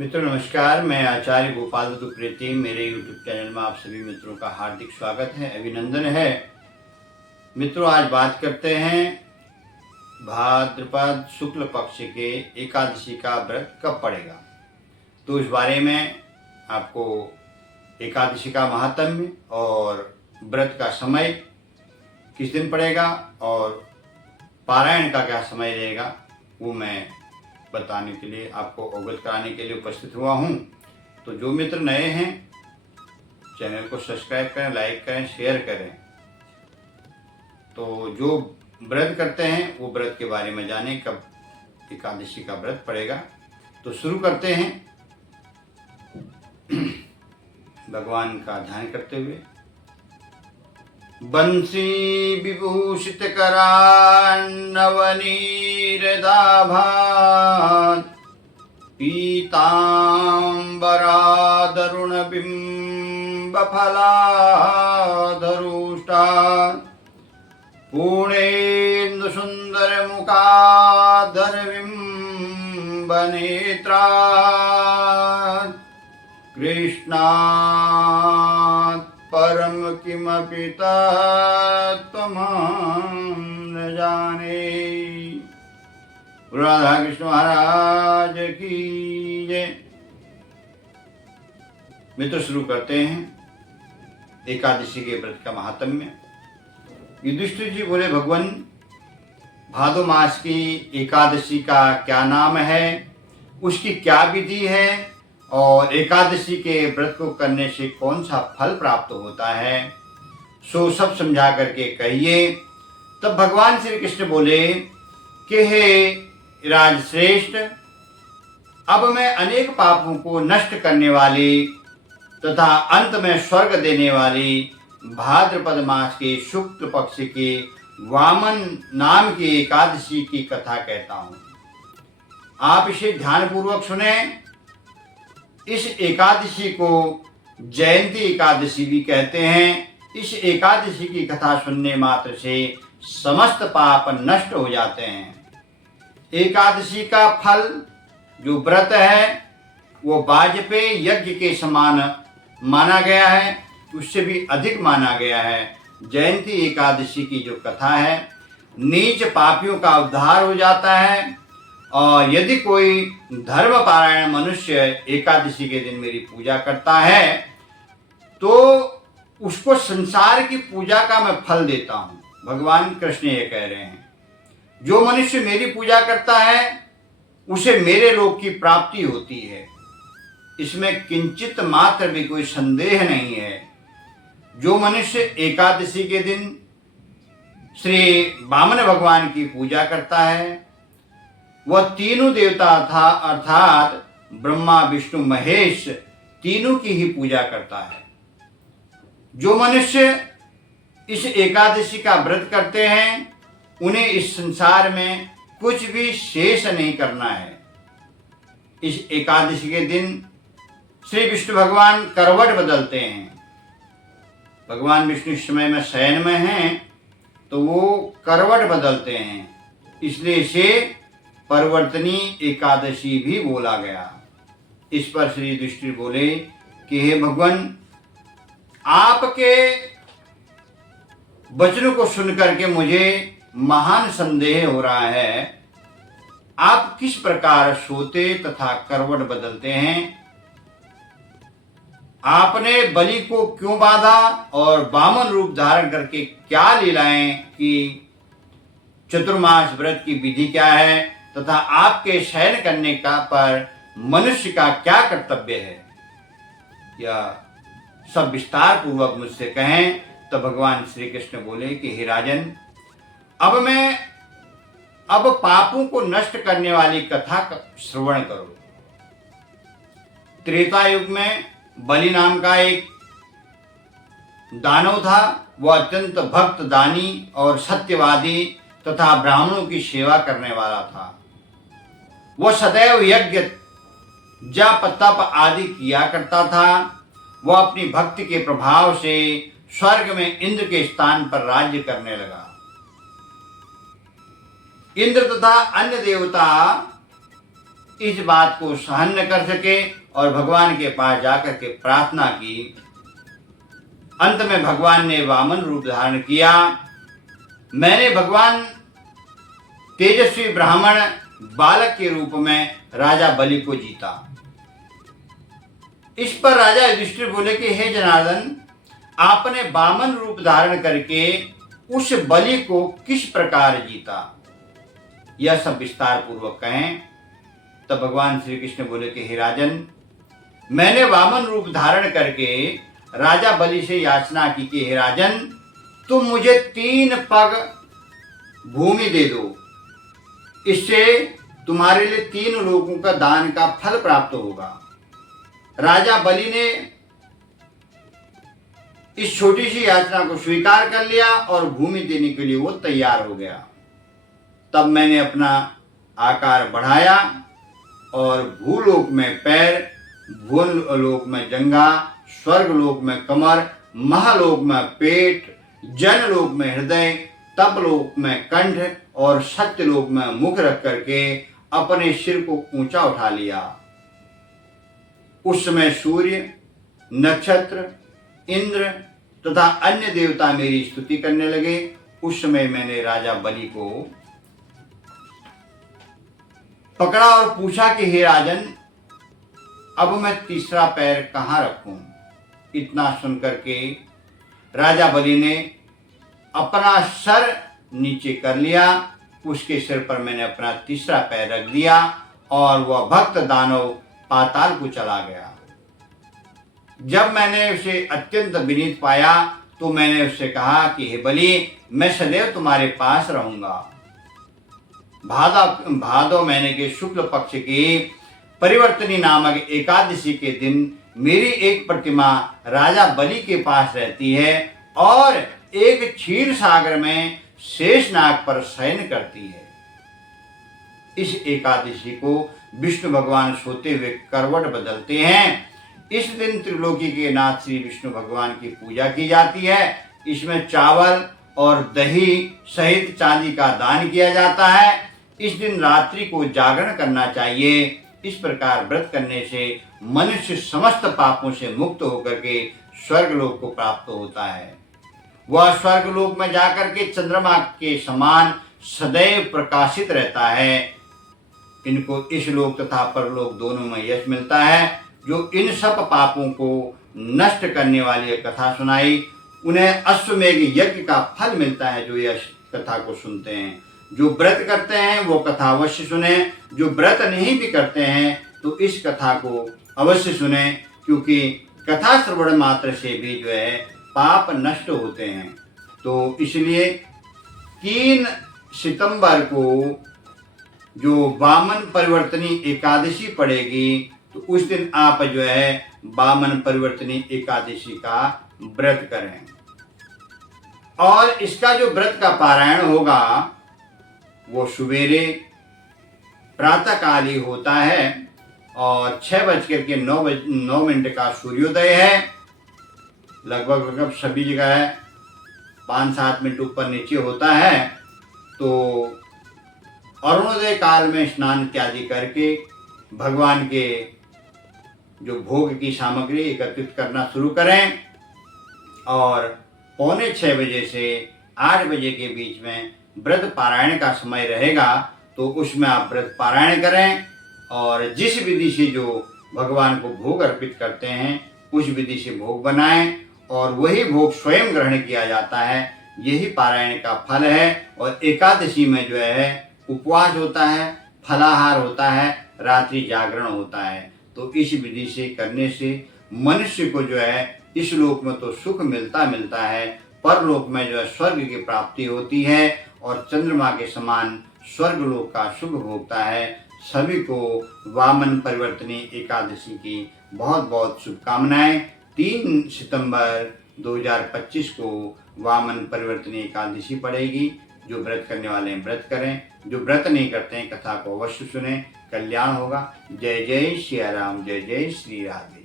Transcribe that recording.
मित्रों नमस्कार। मैं आचार्य गोपाल दुप्रेती, मेरे YouTube चैनल में आप सभी मित्रों का हार्दिक स्वागत है, अभिनंदन है। मित्रों, आज बात करते हैं भाद्रपद शुक्ल पक्ष के एकादशी का व्रत कब पड़ेगा। तो इस बारे में आपको एकादशी का महात्म्य और व्रत का समय किस दिन पड़ेगा और पारायण का क्या समय रहेगा वो मैं बताने के लिए, आपको अवगत कराने के लिए उपस्थित हुआ हूँ। तो जो मित्र नए हैं चैनल को सब्सक्राइब करें, लाइक करें, शेयर करें। तो जो व्रत करते हैं वो व्रत के बारे में जानें, कब एकादशी का व्रत पड़ेगा। तो शुरू करते हैं भगवान का ध्यान करते हुए। बंसी विभूषित करान्नवनीरदाभात् पीताम्बरादरुण बिम्बफलाधरुष्टात् पूर्णेन्दु सुंदर मुखाधरबिम्बनेत्रात् कृष्णात् परम किमपि तत्त्वमहं न जाने। राधा कृष्ण महाराज की जय। मित्र, शुरू करते हैं एकादशी के व्रत का महात्म्य। युधिष्ठिर जी बोले, भगवान, भादो मास की एकादशी का क्या नाम है, उसकी क्या विधि है और एकादशी के व्रत को करने से कौन सा फल प्राप्त होता है, सो सब समझा करके कहिए। तब भगवान श्री कृष्ण बोले कि हे राजश्रेष्ठ, अब मैं अनेक पापों को नष्ट करने वाली तथा अंत में स्वर्ग देने वाली भाद्रपद मास के शुक्ल पक्ष के वामन नाम की एकादशी की कथा कहता हूँ। आप इसे ध्यानपूर्वक सुने। इस एकादशी को जयंती एकादशी भी कहते हैं। इस एकादशी की कथा सुनने मात्र से समस्त पाप नष्ट हो जाते हैं। एकादशी का फल जो व्रत है वो वाजपेय यज्ञ के समान माना गया है, उससे भी अधिक माना गया है। जयंती एकादशी की जो कथा है, नीच पापियों का उद्धार हो जाता है। और यदि कोई धर्मपारायण मनुष्य एकादशी के दिन मेरी पूजा करता है तो उसको संसार की पूजा का मैं फल देता हूँ। भगवान कृष्ण ये कह रहे हैं, जो मनुष्य मेरी पूजा करता है उसे मेरे लोक की प्राप्ति होती है। इसमें किंचित मात्र भी कोई संदेह नहीं है। जो मनुष्य एकादशी के दिन श्री वामन भगवान की पूजा करता है वह तीनों देवता था, अर्थात ब्रह्मा विष्णु महेश तीनों की ही पूजा करता है। जो मनुष्य इस एकादशी का व्रत करते हैं उन्हें इस संसार में कुछ भी शेष नहीं करना है। इस एकादशी के दिन श्री विष्णु भगवान करवट बदलते हैं। भगवान विष्णु इस समय में शयन में हैं तो वो करवट बदलते हैं, इसलिए इसे परिवर्तनी एकादशी भी बोला गया। इस पर श्री युधिष्ठिर बोले कि हे भगवान, आपके वचनों को सुनकर के मुझे महान संदेह हो रहा है। आप किस प्रकार सोते तथा करवट बदलते हैं? आपने बलि को क्यों बाधा और वामन रूप धारण करके क्या लीलाएं की? चतुर्मास व्रत की विधि क्या है तथा आपके शयन करने का पर मनुष्य का क्या कर्तव्य है? यह सब विस्तार पूर्वक मुझसे कहें। तो भगवान श्री कृष्ण बोले कि हे राजन, अब पापों को नष्ट करने वाली कथा का श्रवण करो। त्रेता युग में बलि नाम का एक दानव था। वह अत्यंत भक्त, दानी और सत्यवादी तथा ब्राह्मणों की सेवा करने वाला था। वह सदैव यज्ञ, जप, तप आदि किया करता था। वह अपनी भक्ति के प्रभाव से स्वर्ग में इंद्र के स्थान पर राज्य करने लगा। इंद्र तथा अन्य देवता इस बात को सहन न कर सके और भगवान के पास जाकर के प्रार्थना की। अंत में भगवान ने वामन रूप धारण किया। मैंने भगवान तेजस्वी ब्राह्मण बालक के रूप में राजा बलि को जीता। इस पर राजा युधिष्ठिर बोले कि हे जनार्दन, आपने वामन रूप धारण करके उस बलि को किस प्रकार जीता, यह सब विस्तार पूर्वक कहें। तब भगवान श्री कृष्ण बोले कि हे राजन, मैंने वामन रूप धारण करके राजा बलि से याचना की कि हे राजन, तुम मुझे 3 पग भूमि दे दो, इससे तुम्हारे लिए 3 लोगों का दान का फल प्राप्त होगा। राजा बलि ने इस छोटी सी याचना को स्वीकार कर लिया और भूमि देने के लिए वो तैयार हो गया। तब मैंने अपना आकार बढ़ाया और भूलोक में पैर, भूलोक में जंघा, स्वर्गलोक में कमर, महालोक में पेट, जनलोक में हृदय, तपलोक में कंठ और सत्यलोक में मुख रख करके अपने सिर को ऊंचा उठा लिया। उस समय सूर्य, नक्षत्र, इंद्र तथा अन्य देवता मेरी स्तुति करने लगे। उस समय मैंने राजा बलि को पकड़ा और पूछा कि हे राजन, अब मैं तीसरा पैर कहाँ रखूं? इतना सुनकर के राजा बलि ने अपना सर नीचे कर लिया। उसके सिर पर मैंने अपना तीसरा पैर रख दिया और वह भक्त दानव पाताल को चला गया। जब मैंने उसे अत्यंत विनीत पाया तो मैंने उससे कहा कि हे बलि, मैं सदैव तुम्हारे पास रहूंगा। भादव महीने के शुक्ल पक्ष की परिवर्तनी नामक एकादशी के दिन मेरी एक प्रतिमा राजा बलि के पास रहती है और एक क्षीर सागर में शेषनाग पर शयन करती है। इस एकादशी को विष्णु भगवान सोते हुए करवट बदलते हैं। इस दिन त्रिलोकी के नाथ श्री विष्णु भगवान की पूजा की जाती है। इसमें चावल और दही सहित चांदी का दान किया जाता है। इस दिन रात्रि को जागरण करना चाहिए। इस प्रकार व्रत करने से मनुष्य समस्त पापों से मुक्त होकर के स्वर्गलोक को प्राप्त होता है। वह स्वर्गलोक में जाकर के चंद्रमा के समान सदैव प्रकाशित रहता है। इनको इस लोक तथा परलोक दोनों में यश मिलता है। जो इन सब पापों को नष्ट करने वाली कथा सुनाई, उन्हें अश्वमेघ यज्ञ का फल मिलता है जो यह कथा को सुनते हैं। जो व्रत करते हैं वो कथा अवश्य सुने। जो व्रत नहीं भी करते हैं तो इस कथा को अवश्य सुने, क्योंकि कथा श्रवण मात्र से भी जो है पाप नष्ट होते हैं। तो इसलिए 3 सितंबर को जो वामन परिवर्तनी एकादशी पड़ेगी, तो उस दिन आप जो है वामन परिवर्तनी एकादशी का व्रत करें। और इसका जो व्रत का पारायण होगा वो सवेरे प्रातःकाली होता है और 6:09 का सूर्योदय है। लगभग सभी जगह है 5-7 मिनट ऊपर नीचे होता है। तो अरुणोदय काल में स्नान इत्यादि करके भगवान के जो भोग की सामग्री एकत्रित करना शुरू करें और 5:45 बजे से 8 बजे के बीच में व्रत पारायण का समय रहेगा। तो उसमें आप व्रत पारायण करें और जिस विधि से जो भगवान को भोग अर्पित करते हैं उस विधि से भोग बनाएं और वही भोग स्वयं ग्रहण किया जाता है। यही पारायण का फल है। और एकादशी में जो है उपवास होता है, फलाहार होता है, रात्रि जागरण होता है। तो इस विधि से करने से मनुष्य को जो है इस लोक में तो सुख मिलता है, परलोक में जो है स्वर्ग की प्राप्ति होती है और चंद्रमा के समान स्वर्गलोक का सुख भोगता है। सभी को वामन परिवर्तनी एकादशी की बहुत बहुत शुभकामनाएं। 3 सितंबर 2025 को वामन परिवर्तनी एकादशी पड़ेगी। जो व्रत करने वाले हैं व्रत करें, जो व्रत नहीं करते हैं कथा को अवश्य सुने, कल्याण होगा। जय जय श्री राम, जय जय श्री राधे।